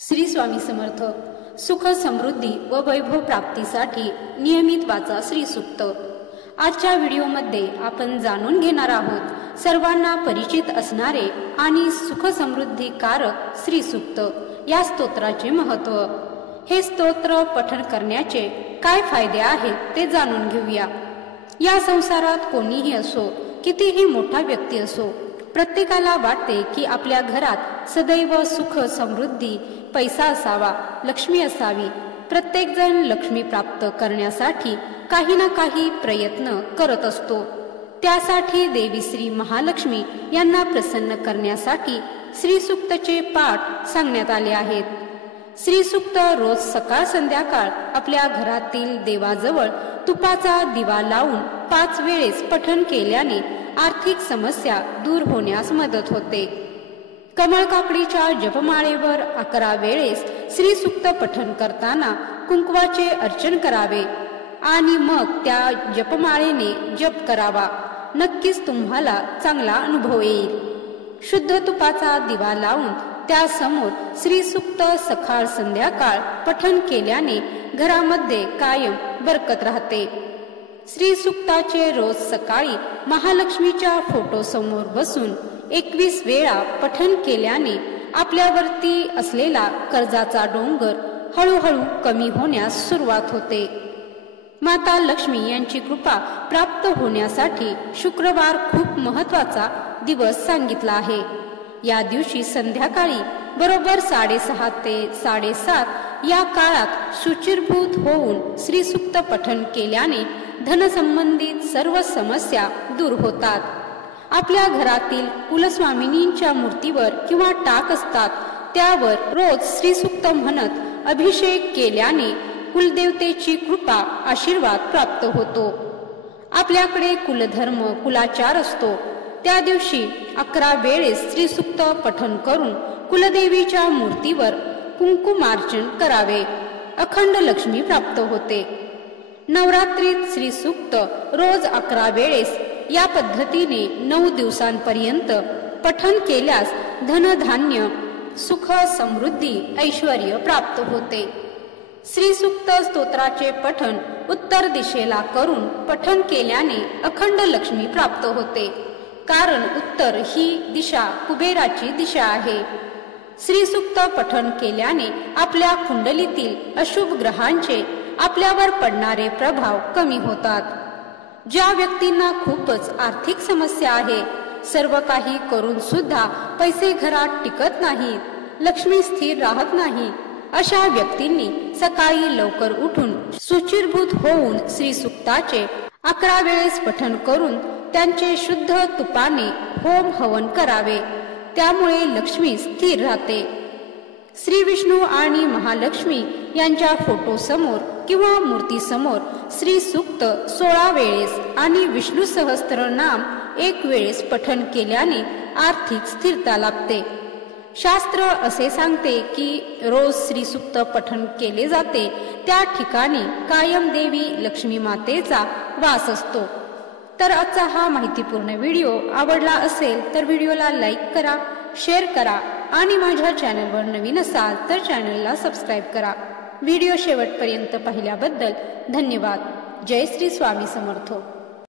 श्री स्वामी समर्थ। सुख समृद्धी व वैभव प्राप्तीसाठी नियमित वाचा श्री सूक्त। आजच्या व्हिडिओमध्ये आपण जाणून घेणार आहोत सर्वांना परिचित असणारे आणि सुख समृद्धी कारक श्री सूक्त या स्तोत्राचे महत्त्व। हे स्तोत्र पठण करण्याचे काय फायदे आहेत ते जाणून घेऊया। या संसारात कोणीही असो, कितीही मोठा व्यक्ती असो, प्रत्येकाला वाटते की आपल्या घरात सदैव सुख समृद्धी, पैसा असावा, लक्ष्मी असावी। प्रत्येक जण लक्ष्मी प्राप्त करण्यासाठी काही ना काही प्रयत्न करत असतो। त्यासाठी देवी श्री महालक्ष्मी यांना प्रसन्न करण्यासाठी श्री सूक्तचे पाठ सांगण्यात आले आहेत। श्री सूक्त रोज सकाळ संध्याकाळ आपल्या घरातील देवाजवळ तुपाचा दिवा लावून 5 वेळेस पठण केल्याने आर्थिक समस्या दूर होण्यास मदत होते। कमळ काकडीच्या जपमाळेवर 11 वेळेस श्री सूक्त पठण करताना कुंकवाचे अर्चन करावे आणि मग त्या जपमाळेने जप करावा। नक्कीच तुम्हाला चांगला अनुभव येईल। शुद्ध तुपाचा दिवा लावून त्यासमोर श्री सूक्त सकाळ संध्याकाळ पठण केल्याने घरामध्ये कायम बरकत राहते। श्री सूक्ताचे रोज सकाळी महालक्ष्मीच्या फोटो समोर बसून 21 वेळा पठण केल्याने आपल्यावरती असलेला कर्जाचा डोंगर हळूहळू कमी होण्यास सुरुवात होते। माता लक्ष्मी यांची कृपा प्राप्त होण्यासाठी शुक्रवार खूप महत्त्वाचा दिवस सांगितला आहे। या दिवशी संध्याकाळी बरोबर 6:30 ते 7:30 या काळात शुचिर्भूत होऊन श्री सूक्त पठण केल्याने धनसंबंधित सर्व समस्या दूर होतात। आपल्या घरातील कुलस्वामिनींच्या मूर्तीवर किंवा टाक असतात त्यावर रोज श्री सूक्त म्हणत अभिषेक केल्याने कुलदेवतेची कृपा आशीर्वाद प्राप्त होतो। आपल्याकडे कुलधर्म कुलाचार असतो त्या दिवशी 11 वेळेस श्री सूक्त पठण करून कुलदेवीच्या मूर्तीवर कुंकुमार्चन करावे। अखंड लक्ष्मी प्राप्त होते। नवरात्रीत श्री सूक्त रोज 11 वेळेस या पद्धतीने 9 दिवसांपर्यंत पठण केल्यास धनधान्य, सुख समृद्धी, ऐश्वर्य प्राप्त होते। श्री सूक्त स्तोत्राचे पठण उत्तर दिशेला करून पठण केल्याने अखंड लक्ष्मी प्राप्त होते, कारण उत्तर ही दिशा कुबेराची दिशा आहे। श्री सूक्त पठण केल्याने आपल्या कुंडलीतील अशुभ ग्रहांचे आपल्यावर पडणारे प्रभाव कमी होतात। ज्या व्यक्तींना खूपच आर्थिक समस्या आहे, सर्व काही करून सुद्धा पैसे घरात टिकत नाहीत, लक्ष्मी स्थिर राहत नाही, अशा व्यक्तींनी सकाळी लवकर उठून शुचिर्भूत होऊन श्री सूक्ताचे 11 वेळेस पठण करून त्यांचे शुद्ध तुपाने होम हवन करावे। त्यामुळे लक्ष्मी स्थिर राहते। श्री विष्णू आणि महालक्ष्मी यांच्या फोटो समोर किंवा मूर्ती समोर श्री सूक्त 16 वेळेस आणि विष्णू सहस्त्रनाम 1 वेळेस पठण केल्याने आर्थिक स्थिरता लाभते। शास्त्र असे सांगते की रोज श्री सूक्त पठण केले जाते त्या ठिकाणी कायम देवी लक्ष्मी मातेचा वास असतो। तर आजचा हा माहितीपूर्ण व्हिडिओ आवडला असेल तर व्हिडिओला लाईक करा, शेअर करा आणि माझ्या चॅनलवर नवीन असाल तर चॅनलला सबस्क्राईब करा। व्हिडिओ शेवटपर्यंत पाहिल्याबद्दल धन्यवाद। जय श्री स्वामी समर्थ।